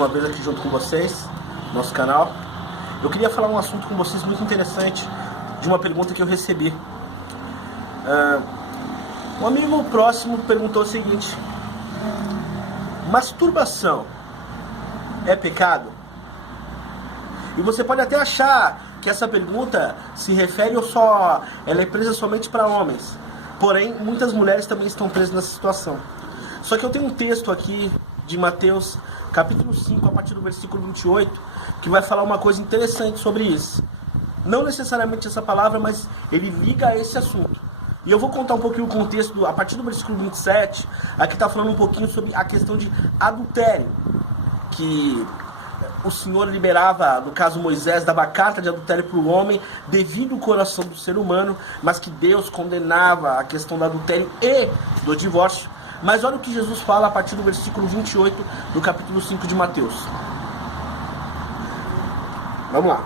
Uma vez aqui junto com vocês, nosso canal. Eu queria falar um assunto com vocês muito interessante, de uma pergunta que eu recebi. Um amigo próximo perguntou o seguinte: masturbação é pecado? E você pode até achar que essa pergunta se refere ela é presa somente para homens. Porém, muitas mulheres também estão presas nessa situação. Só que eu tenho um texto aqui de Mateus, capítulo 5, a partir do versículo 28, que vai falar uma coisa interessante sobre isso. Não necessariamente essa palavra, mas ele liga a esse assunto. E eu vou contar um pouquinho o contexto, a partir do versículo 27, aqui está falando um pouquinho sobre a questão de adultério, que o Senhor liberava, no caso Moisés, dava carta de adultério para o homem, devido ao coração do ser humano, mas que Deus condenava a questão do adultério e do divórcio. Mas olha o que Jesus fala a partir do versículo 28 do capítulo 5 de Mateus. Vamos lá.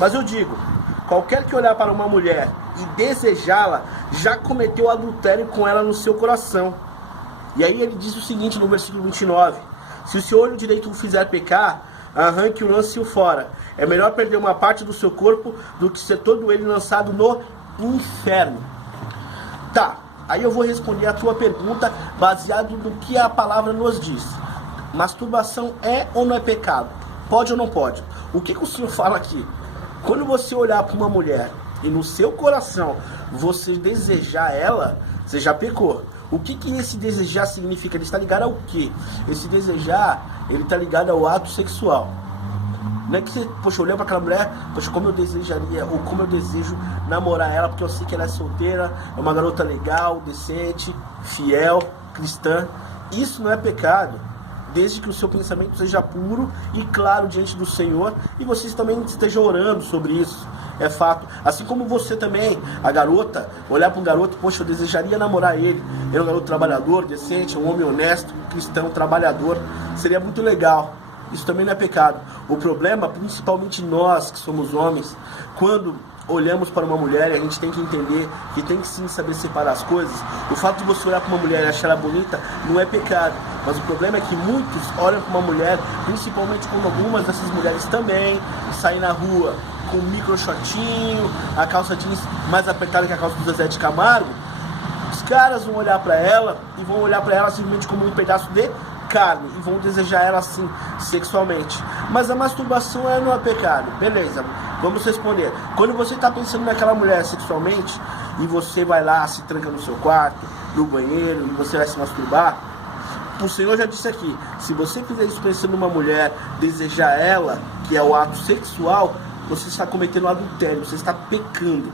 Mas eu digo, qualquer que olhar para uma mulher e desejá-la, já cometeu adultério com ela no seu coração. E aí ele diz o seguinte no versículo 29. Se o seu olho direito o fizer pecar, arranque-o, lance-o fora. É melhor perder uma parte do seu corpo do que ser todo ele lançado no inferno. Tá. Aí eu vou responder a tua pergunta baseado no que a palavra nos diz. Masturbação é ou não é pecado? Pode ou não pode? O que o Senhor fala aqui? Quando você olhar para uma mulher e no seu coração você desejar ela, você já pecou. O que esse desejar significa? Ele está ligado ao quê? Esse desejar, ele está ligado ao ato sexual. Não é que você, poxa, eu olhei para aquela mulher, poxa, como eu desejaria, ou como eu desejo namorar ela, porque eu sei que ela é solteira, é uma garota legal, decente, fiel, cristã. Isso não é pecado, desde que o seu pensamento seja puro e claro diante do Senhor, e vocês também estejam orando sobre isso. É fato. Assim como você também, a garota, olhar para um garoto, poxa, eu desejaria namorar ele. Ele é um garoto trabalhador, decente, um homem honesto, cristão, trabalhador. Seria muito legal. Isso também não é pecado. O problema, principalmente nós que somos homens, quando olhamos para uma mulher, a gente tem que entender que tem que sim saber separar as coisas. O fato de você olhar para uma mulher e achar ela bonita não é pecado. Mas o problema é que muitos olham para uma mulher, principalmente quando algumas dessas mulheres também saem na rua com um micro shortinho, a calça jeans mais apertada que a calça do Zezé de Camargo. Os caras vão olhar para ela e vão olhar para ela simplesmente como um pedaço de carne e vão desejar ela assim sexualmente. Mas a masturbação não é pecado. Beleza, vamos responder. Quando você está pensando naquela mulher sexualmente e você vai lá, se tranca no seu quarto, no banheiro, e você vai se masturbar, o Senhor já disse aqui, se você fizer isso pensando numa mulher, desejar ela, que é o ato sexual, você está cometendo adultério, você está pecando.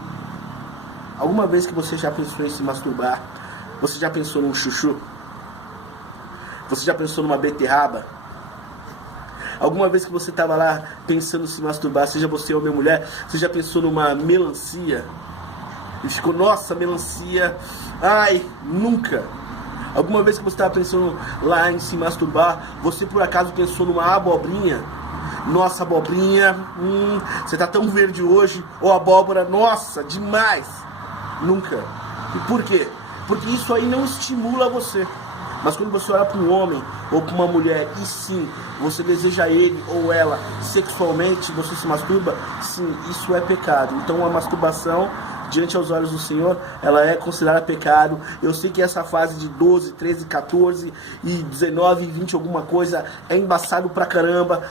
Alguma vez que você já pensou em se masturbar, você já pensou num chuchu? Você já pensou numa beterraba? Alguma vez que você estava lá pensando em se masturbar, seja você ou minha mulher, você já pensou numa melancia? E ficou, nossa, melancia, ai, nunca. Alguma vez que você estava pensando lá em se masturbar, você por acaso pensou numa abobrinha? Nossa, abobrinha, você tá tão verde hoje, ou abóbora, nossa, demais. Nunca. E por quê? Porque isso aí não estimula você. Mas quando você olha para um homem ou para uma mulher e sim, você deseja ele ou ela sexualmente, você se masturba, sim, isso é pecado. Então a masturbação, diante aos olhos do Senhor, ela é considerada pecado. Eu sei que essa fase de 12, 13, 14 e 19, 20 alguma coisa é embaçado pra caramba.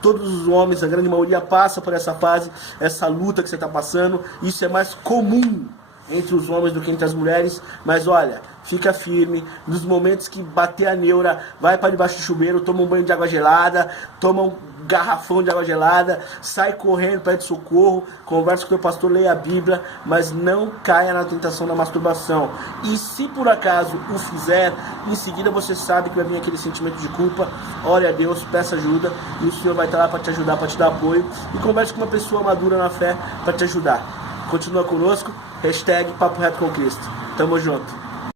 Todos os homens, a grande maioria, passa por essa fase, essa luta que você está passando. Isso é mais comum entre os homens do que entre as mulheres, mas olha, fica firme, nos momentos que bater a neura, vai para debaixo do chuveiro, toma um banho de água gelada, toma um garrafão de água gelada, sai correndo, pede socorro, conversa com o teu pastor, leia a Bíblia, mas não caia na tentação da masturbação. E se por acaso o fizer, em seguida você sabe que vai vir aquele sentimento de culpa, ore a Deus, peça ajuda, e o Senhor vai estar lá para te ajudar, para te dar apoio, e converse com uma pessoa madura na fé para te ajudar. Continua conosco, #Papo Reto com Cristo. Tamo junto.